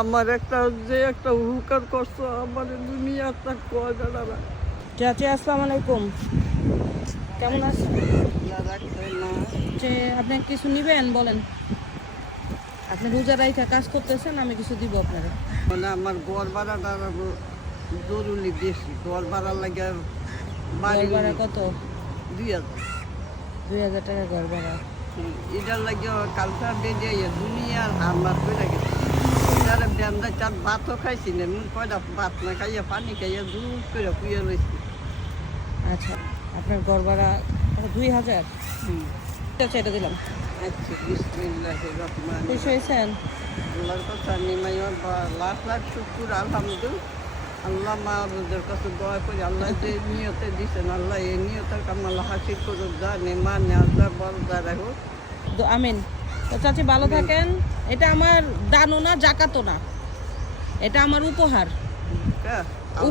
আমার একটা উপকার করছো আমার দুনিয়াটা কয় দাঁড়াবে। চাচি আসসালামু আলাইকুম, কেমন আছেন? না যে আপনি কিছু নিবেন বলেন। আপনি রোজা রাইখা কাজ করতেছেন, আমি কিছু দিব আপনারা। মানে আমার ঘর ভাড়াটা জরুরি বেশি, ঘর ভাড়া লাগে ঘর ভাড়া কত? 2000। 2000 টাকা ঘর ভাড়া। এটার লাগে কালচার বেঁধে দুনিয়ার আমার করে গেছে। এটার বেন্দা চার ভাতও খাইছি না, কয়টা ভাত না খাইয়া পানি খাইয়া দুধ করে পুয়ে রয়েছি। আচ্ছা, আপনার ঘর ভাড়া 2000? আচ্ছা, এটা দিলাম। আচ্ছা, বিসমিল্লাহির রহমানির খুশি রহিম। হয়েছেন? আল্লাহর কথা নিমাইয়া লাখ লাখ শুকুর আলহামদুলিল্লাহ। আল্লাহ মাহবুদের কাছে দোয়া করি, আল্লাহ যে নিয়তে দিচ্ছেন আল্লাহ এই নিয়তের কাম আল্লাহ হাসিল করুক, যা নেমা নেওয়া বল যা রাখুক। আমিন। তো চাচি ভালো থাকেন। এটা আমার দানও না, জাকাতও না, এটা আমার উপহার।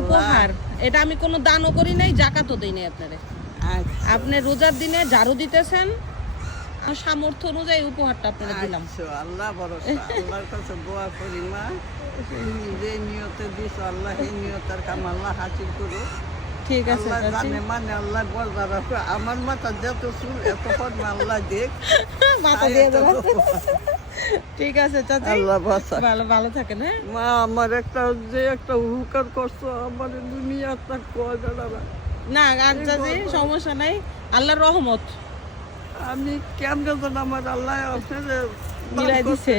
উপহার এটা আমি কোনো দানও করি নাই, জাকাতও দিই নাই আপনারে। আপনি রোজার দিনে ঝাড়ু দিতেছেন, আমার সামর্থ্য অনুযায়ী উপহারটা আপনারা দিলাম। আল্লাহ ভরসা, আল্লাহর কাছে দোয়া করি মা, যে নিয়তে দিছ আল্লাহ এই নিয়তের কাম আল্লাহ হাসিল করুক। ঠিক আছে আল্লাহ চাচি। জানে মানে আল্লাহ বলদা রাখো, আমার মাথা যত চুল এত পদ্মা আল্লাহ দেখ মাথা দিয়ে দেবেন। ঠিক আছে চাচি, আল্লাহ ভরসা। ভালো ভালো থাকেন। হ্যাঁ, মা আমার একটা উপকার করছো আমার দুনিয়াটা কয় দাঁড়াবে। না আর চাচি সমস্যা নাই, আল্লাহর রহমত আমি কেমনে যেন আমার আল্লাহ আপনাদের মিলাই দিছে।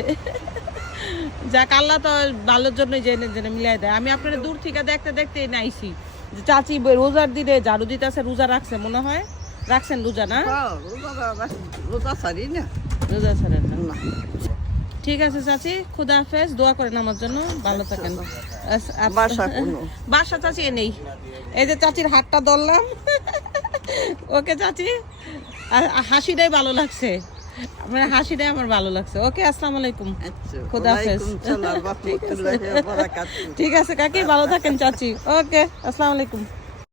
যাক, আল্লাহ তো ভালোর জন্যই জেনে জেনে মিলাই দেয়। আমি আপনারা দূর থেকে দেখতে দেখতে নাইছি যে চাচি রোজার দিনে ঝাড়ু দিতেছে, রোজা রাখছে মনে হয়। রাখছেন রোজা? না, রোজা সারি না, রোজা ছাড়েন না। না। ঠিক আছে চাচি, খুদা হাফেজ, দোয়া করেন আমার জন্য, ভালো থাকেন। বাসা কোনো বাসা চাচি নেই, এই যে চাচির হাতটা ধরলাম। ওকে চাচি, হাসিটাই ভালো লাগছে, মানে হাসিটাই আমার ভালো লাগছে। ওকে, আসসালামু আলাইকুম, খুদা হাফেজ। ঠিক আছে কাকি, ভালো থাকেন চাচি। ওকে, আসসালামু আলাইকুম।